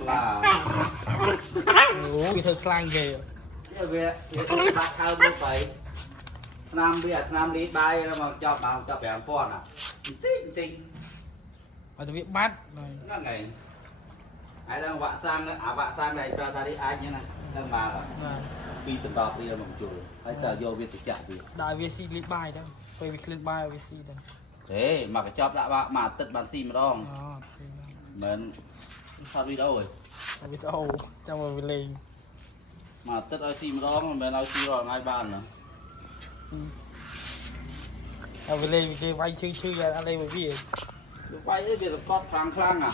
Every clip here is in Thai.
ปลาโอ้ยเธอคลางเกยเวียบักข้าวลงไปน้ำเบียดน้ำลีใบแล้วมันจับมาจับแบบป้อนอ่ะติ้งอาจจะวิบัตินั่นไงไอ้เรื่องวะสร้างวะสร้างในปราสาทไอ้เนี่ยนะเรื่องมาปีจนดอกเรียนหลงจูไอ้เจ้าโยวิทจักดีได้เวซีลิบายได้ไปวิคลิบายเวซีได้เฮ้ยมากระจอบละว่ามาตึกบานซีมาดองเหมือนทอดวิดีโอเลยวิดีโอจะมาวิเลงมาตึกเอาซีมาดองมันเป็นเอาซีรอง่ายบ้านเนาะเอาวิเลงจะไว้ชื่ออะไรแบบนี้ไปเอ้ยเบียดก็คลั่งอ่ะ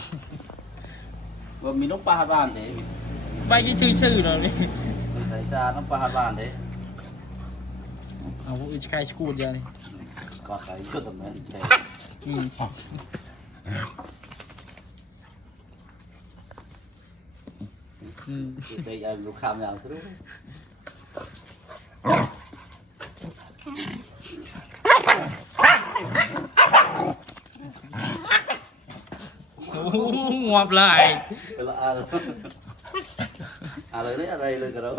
ว่ามีน้องปลาบ้านเด้ไว้ชื่อเลยนี่ใส่จานน้องปลาบ้านเด้เอาอีกใครสกูดยังนี่ก็ใส่ก็ทำไมใช่đây là lục khám nào thứ ngọt lại à đấy ở đây là cái đó